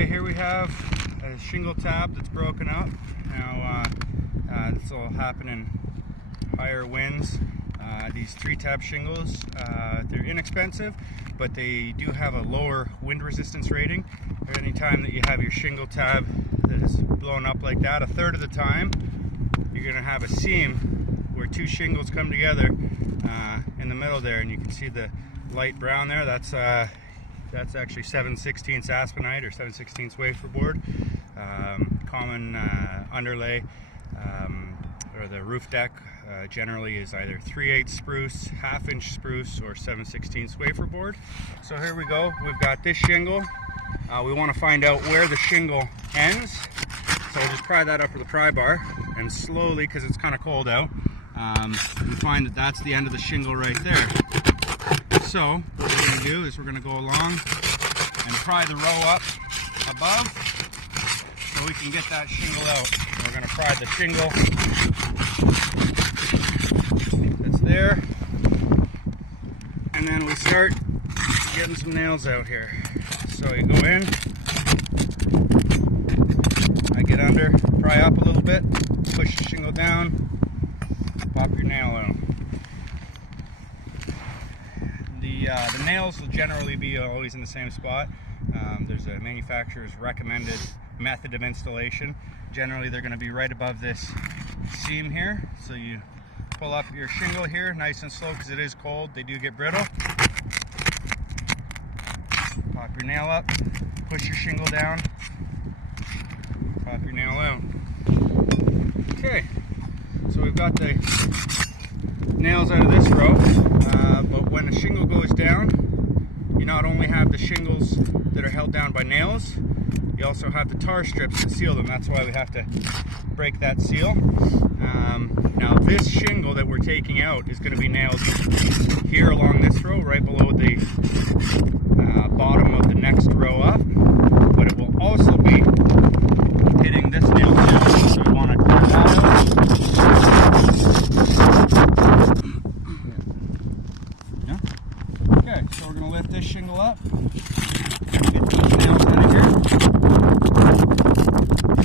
Okay, here we have a shingle tab that's broken up. Now this will happen in higher winds. These 3-tab shingles, they're inexpensive, but they do have a lower wind resistance rating. Anytime that you have your shingle tab that is blown up like that, a third of the time you're going to have a seam where two shingles come together in the middle there, and you can see the light brown there. That's actually 7/16 Aspahlt or 7/16 wafer board. Common underlay or the roof deck generally is either 3/8 spruce, 1/2 inch spruce, or 7/16 wafer board. So here we go. We've got this shingle. We want to find out where the shingle ends. So we'll just pry that up with a pry bar, and slowly, because it's kind of cold out, we find that that's the end of the shingle right there. So what we're going to do is we're going to go along and pry the row up above so we can get that shingle out. So we're going to pry the shingle that's there, and then we start getting some nails out here. So you go in, I get under, pry up a little bit, push the shingle down, pop your nail out. The nails will generally be always in the same spot. There's a manufacturer's recommended method of installation. Generally they're going to be right above this seam here. So you pull up your shingle here nice and slow because it is cold. They do get brittle. Pop your nail up, push your shingle down, pop your nail out. Okay, so we've got the nails out of this row, but when the shingle goes down, you not only have the shingles that are held down by nails, you also have the tar strips that seal them. That's why we have to break that seal. Now this shingle that we're taking out is going to be nailed here along this row, right below the bottom of the next row up, but it will also be hitting this nail too, so we want to clear that out. Yeah. Okay, so we're going to lift this shingle up, get those nails out of here,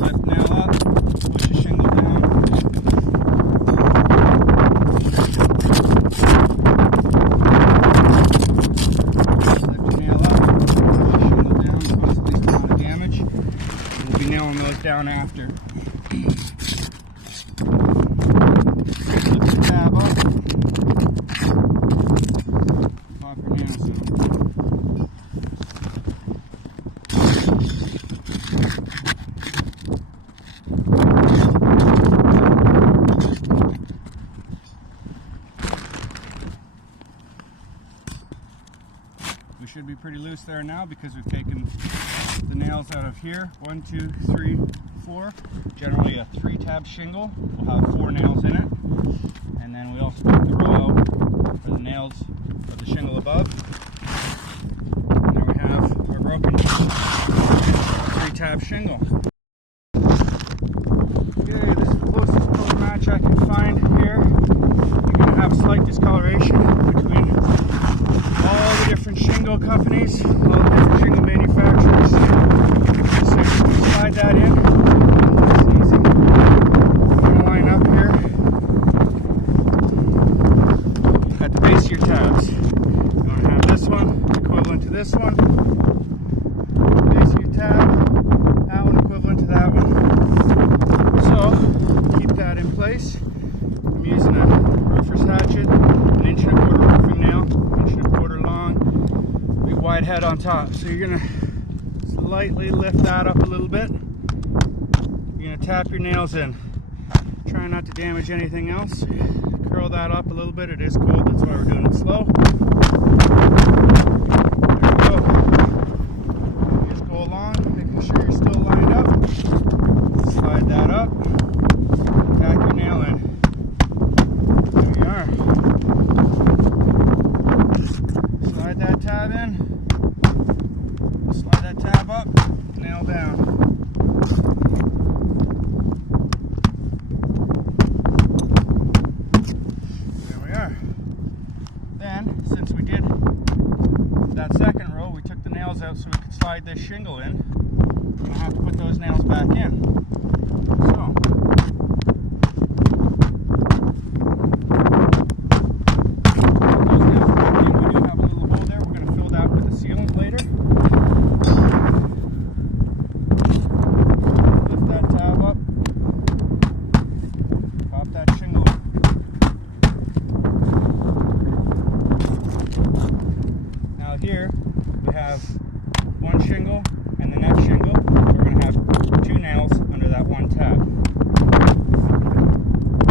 lift nail up, push the shingle down, nailing those down after. Lift the tab up, pop your nails out. We should be pretty loose there now because we've taken the nails out of here. 1, 2, 3, 4. Generally a 3-tab shingle will have 4 nails in it. And then we also take the row out for the nails of the shingle above. And there we have our broken 3-tab shingle. Okay, this is the closest color match I can find here. You're going to have a slight discoloration between all the different shingle companies, all the different shingle manufacturers. So you can slide that in. It's easy. I'm going to line up here at the base of your tabs. You want to have this one equivalent to this one. Base of your tab. That one equivalent to that one. So keep that in place. I'm using a roofer's hatchet, an 1.25 roofing nail, 1.25 long, big wide head on top. So you're going to slightly lift that up a little bit. You're going to tap your nails in. Try not to damage anything else. Curl that up a little bit. It is cold, that's why we're doing it slow. There we go. Just go along, making sure you're still lined up. Slide that up. Tack your nail in. There we are. Slide that tab in. Slide that tab up. Nail down. There we are. Then, since we did that second row, we took the nails out so we could slide this shingle in. I'm going to have to put those nails back in. So, put those nails back in. We do have a little hole there. We're going to fill that with the sealant later. Lift that tab up. Pop that shingle. Now here we have one shingle and the next shingle, so we're going to have two nails under that one tab.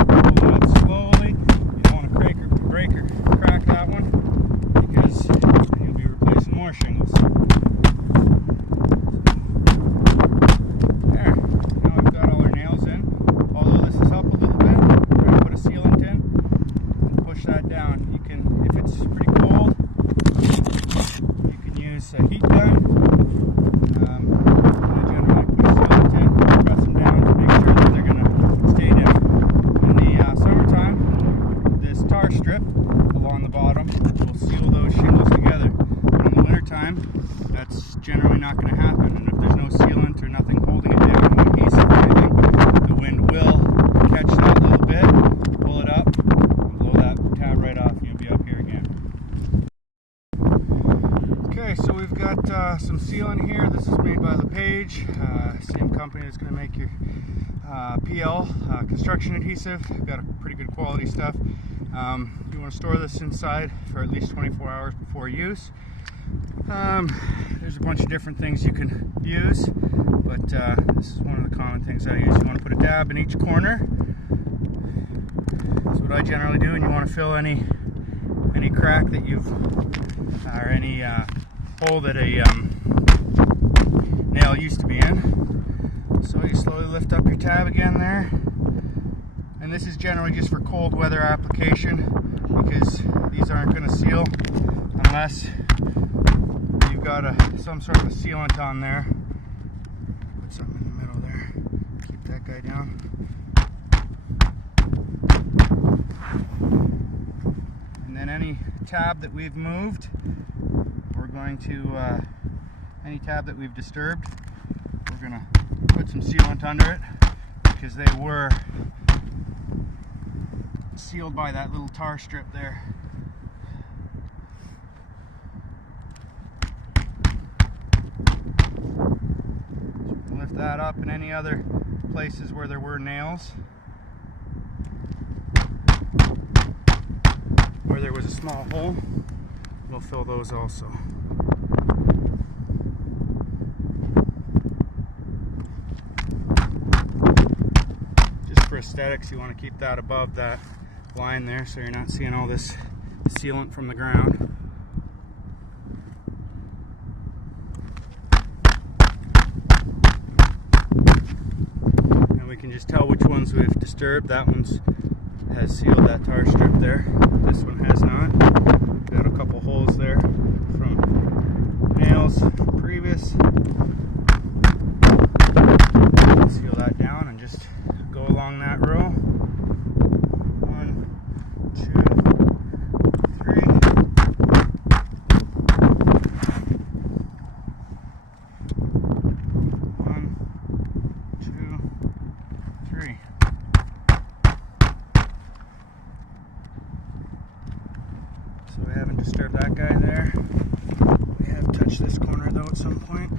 Pull it up slowly. You don't want to break or crack that one, because you'll be replacing more shingles. There. Now we've got all our nails in. Although this is up a little bit, we're going to put a sealant in and push that down. You can, if it's pretty cold, you can use a heat gun. That's generally not going to happen, and if there's no sealant or nothing holding it down, no adhesive or anything, the wind will catch that little bit, pull it up, and blow that tab right off, and you'll be up here again. Okay, so we've got some sealant here. This is made by LePage, same company that's going to make your PL construction adhesive. Got a pretty good quality stuff. You want to store this inside for at least 24 hours before use. There's a bunch of different things you can use, but this is one of the common things I use. You want to put a dab in each corner. That's what I generally do, and you want to fill any crack that you've, or any hole that a nail used to be in. So you slowly lift up your tab again there, and this is generally just for cold weather application, because these aren't going to seal unless you've got some sort of a sealant on there. Put something in the middle there. Keep that guy down. And then any tab that we've moved, we're going to, any tab that we've disturbed, we're going to put some sealant under it, because they were sealed by that little tar strip there. Lift that up, and any other places where there were nails, where there was a small hole, we'll fill those also. Just for aesthetics, you want to keep that above that line there, so you're not seeing all this sealant from the ground. We can just tell which ones we've disturbed. That one's has sealed that tar strip there. This one has not. Got a couple holes there from nails previous. Seal that down and just go along that row. 1, 2, 3. 1, 2, 3. So we haven't disturbed that guy there. We have touched this corner though at some point.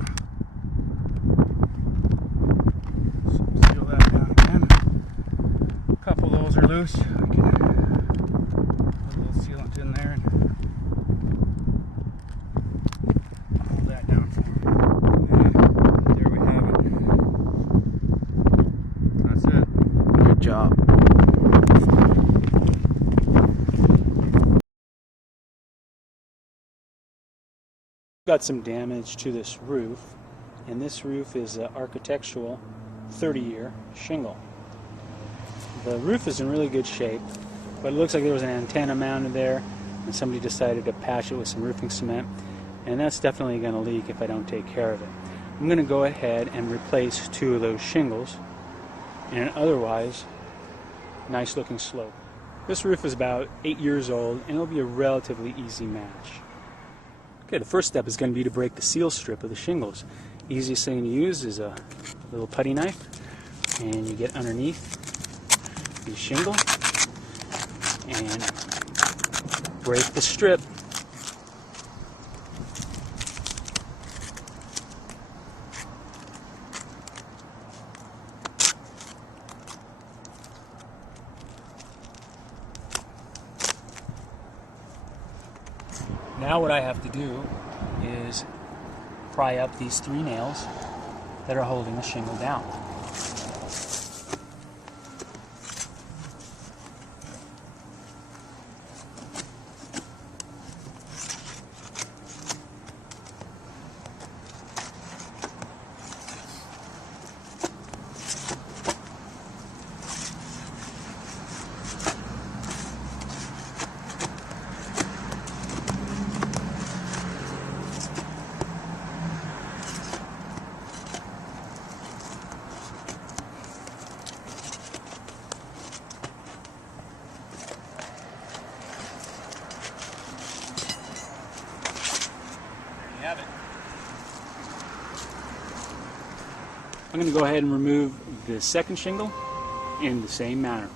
So seal that down again. A couple of those are loose. We can put a little sealant in there and hold that down for me. And there we have it. That's it. Good job. Got some damage to this roof, and this roof is an architectural 30-year shingle. The roof is in really good shape, but it looks like there was an antenna mounted there and somebody decided to patch it with some roofing cement, and that's definitely going to leak if I don't take care of it. I'm going to go ahead and replace 2 of those shingles in an otherwise nice looking slope. This roof is about 8 years old, and it'll be a relatively easy match. Okay, the first step is going to be to break the seal strip of the shingles. Easiest thing to use is a little putty knife, and you get underneath the shingle and break the strip. Now what I have to do is pry up these 3 nails that are holding the shingle down. Have it. I'm going to go ahead and remove the second shingle in the same manner.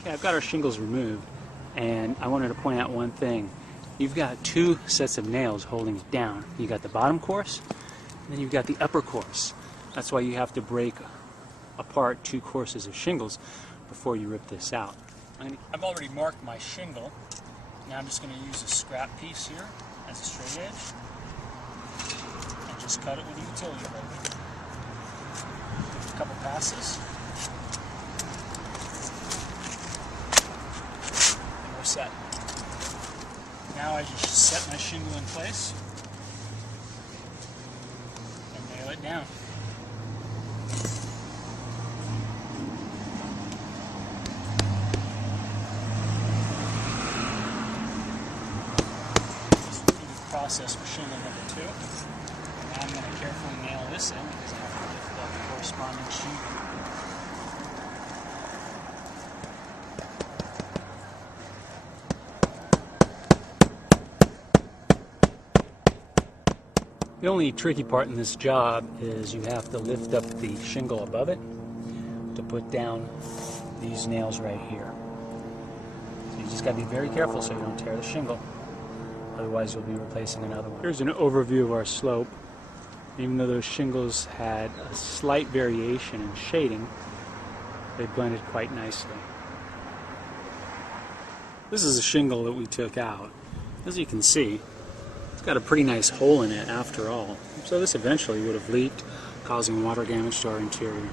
Okay, I've got our shingles removed, and I wanted to point out one thing. You've got 2 sets of nails holding it down. You've got the bottom course, and then you've got the upper course. That's why you have to break apart 2 courses of shingles before you rip this out. I've already marked my shingle. Now I'm just going to use a scrap piece here as a straight edge and just cut it with a utility blade. A couple passes, and we're set. Now I just set my shingle in place and nail it down. Just repeat the process for shingle number 2. Now I'm going to carefully nail this in because I have to lift up the corresponding shingle. The only tricky part in this job is you have to lift up the shingle above it to put down these nails right here. So you just got to be very careful so you don't tear the shingle. Otherwise you'll be replacing another one. Here's an overview of our slope. Even though those shingles had a slight variation in shading, they blended quite nicely. This is a shingle that we took out. As you can see, it's got a pretty nice hole in it after all. So this eventually would have leaked, causing water damage to our interior.